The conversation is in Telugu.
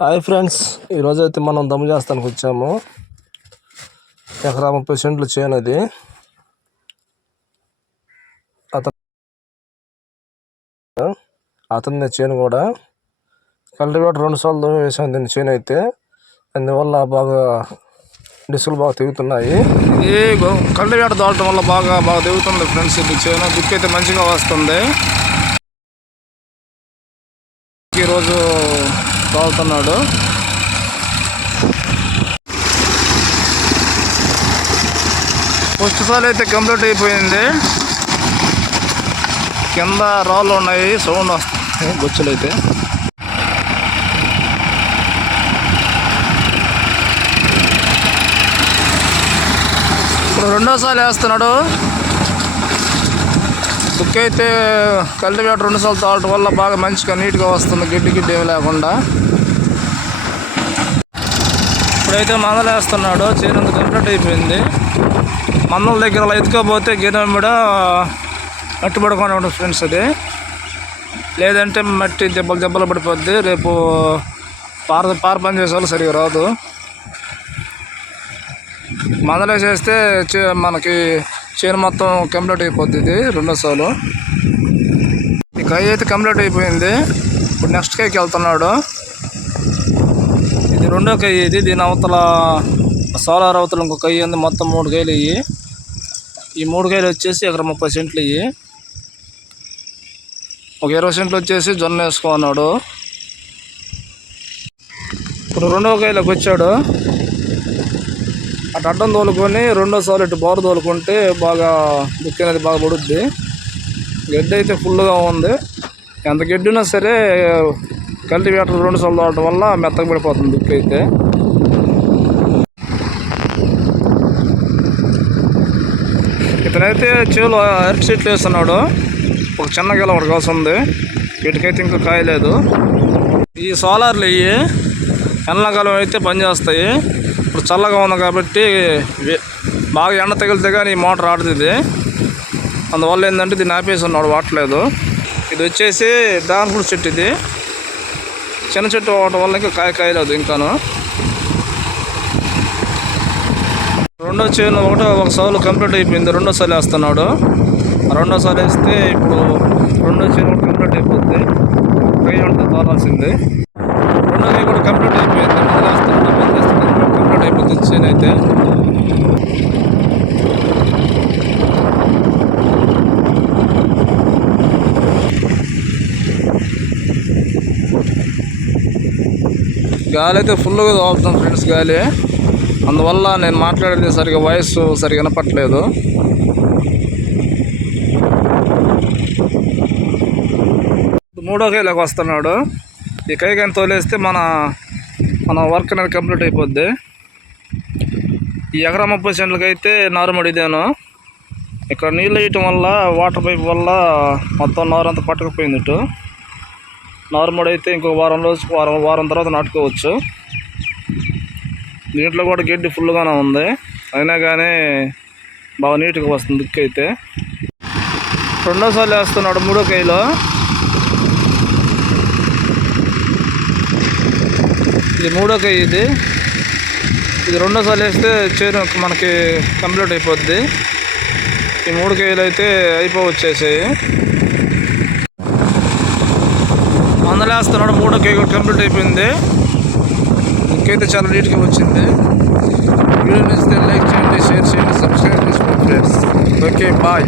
హాయ్ ఫ్రెండ్స్, ఈరోజైతే మనం దమ్ము చేస్తానికి వచ్చాము. ఎకరా 30 సెంట్లు చేను అది. అతని చేను కూడా కల్టివేటర్ 2 సార్లు వేసాను దీన్ని చేను అయితే. అందువల్ల బాగా డిస్కులు బాగా తిరుగుతున్నాయి. ఈ కల్టివేటర్ తోలటం వల్ల బాగా తిరుగుతుంది ఫ్రెండ్స్. ఇది చేను దిక్కు అయితే మంచిగా వస్తుంది. ఈరోజు తోలుతున్నాడు. ఫస్ట్ సారి అయితే కంప్లీట్ అయిపోయింది. కింద రాళ్ళు ఉన్నాయి, సౌండ్ వస్తుంది బొచ్చులు అయితే. ఇప్పుడు రెండోసారి వేస్తున్నాడు. దుక్కి అయితే కల్టివేటర్ 2 సార్లు తోలటం వల్ల బాగా మంచిగా నీట్గా వస్తుంది, గిడ్డి ఏమి లేకుండా. ఇప్పుడైతే మందలు వేస్తున్నాడు. చేను కంప్లీట్ అయిపోయింది. మందల దగ్గర అలా ఎత్తుకోపోతే గిన్నె మీద మట్టి పడుకొని ఉంటుంది ఫ్రెండ్స్. అది లేదంటే మట్టి దెబ్బలు పడిపోద్ది. రేపు పార పని చేసే వాళ్ళు సరిగా రాదు. మందలు వేసేస్తే మనకి చేను మొత్తం కంప్లీట్ అయిపోద్ది. ఇది రెండో సార్లు. ఈ కై అయితే కంప్లీట్ అయిపోయింది. ఇప్పుడు నెక్స్ట్ కైకి వెళ్తున్నాడు. ఇది రెండో కై. ఇది దీని అవతల సోలార్ అవతల ఇంకొక కై ఉంది. మొత్తం 3 కాయలు ఇవి. ఈ 3 కాయలు వచ్చేసి ఎకరా 30 సెంట్లు ఇవి. ఒక 20 సెంట్లు వచ్చేసి జొన్న వేసుకున్నాడు. ఇప్పుడు రెండో కాయలోకి వచ్చాడు. అటు అడ్డం తోలుకొని రెండోసారి ఇటు బోరు తోలుకుంటే బాగా దుక్కి అనేది బాగా పడుద్ది. గడ్డి అయితే ఫుల్గా ఉంది. ఎంత గడ్డి ఉన్నా సరే కల్టివేటర్ 2 సార్లు తోలటం వల్ల మెత్తగా పడిపోతుంది దుక్కి అయితే. ఇతనైతే చేలో అరటి చెట్లు వేస్తున్నాడు. ఒక చిన్న గెల ఒకటి కాసు ఉంది. వీటికైతే ఇంకా కాయలేదు. ఈ సోలార్లు ఇవి ఎండాకాలం అయితే పనిచేస్తాయి. ఇప్పుడు చల్లగా ఉంది కాబట్టి బాగా ఎండ తగిలితే కానీ ఈ మోటార్ ఆడుతుంది. అందువల్ల ఏంటంటే దీన్ని ఆపేసి ఉన్నాడు, వాడలేదు. ఇది వచ్చేసి డ్రాగన్ ఫ్రూట్ చెట్టు. ఇది చిన్న చెట్టు అవటం వల్ల ఇంకా కాయలేదు ఇంకాను. రెండో చేను ఒక సార్లు కంప్లీట్ అయిపోయింది. రెండోసారి వేస్తున్నాడు. రెండోసారి వేస్తే ఇప్పుడు రెండో చేను కూడా కంప్లీట్ అయిపోద్ది. కై ఉంటుంది తోలాల్సింది. రెండో కై కూడా కంప్లీట్ అయిపోయింది. కంప్లీట్ అయిపోతుంది చేను అయితే. గాలి అయితే ఫుల్గా తోలుతుంది ఫ్రెండ్స్, గాలి. అందువల్ల నేను మాట్లాడేది సరిగా వాయిస్ సరిగా వినపట్లేదు. మూడో కైలోకి వస్తున్నాడు. ఈ కైకి తోలేస్తే మన వర్క్ అనేది కంప్లీట్ అయిపోద్ది. ఈ ఎకరా 30 సెంట్లకి అయితే నారుమడి ఇదేను. ఇక్కడ నీళ్ళు వేయటం వల్ల వాటర్ పైప్ వల్ల మొత్తం నారంతా పట్టకపోయింది. ఇటు నారుమడి అయితే ఇంకొక వారం తర్వాత నాటుకోవచ్చు. దీంట్లో కూడా గడ్డి ఫుల్గానే ఉంది. అయినా కానీ బాగా నీట్గా వస్తుంది దుక్కి అయితే. రెండోసారి వేస్తున్నాడు మూడో కైలో. ఇది మూడో కై. ఇది రెండోసారి వేస్తే చేను మనకి కంప్లీట్ అయిపోద్ది. ఈ 3 కాయలు అయితే అయిపోవచ్చేసాయి. మందలు వేస్తున్నాడు. మూడో కై కూడా కంప్లీట్ అయిపోయింది. అయితే చాలా నీట్గా వచ్చింది. వీడియో నచ్చితే లైక్ చేయండి, షేర్ చేయండి, సబ్స్క్రైబ్ చేసుకోండి ఫ్రెండ్స్. Okay, bye.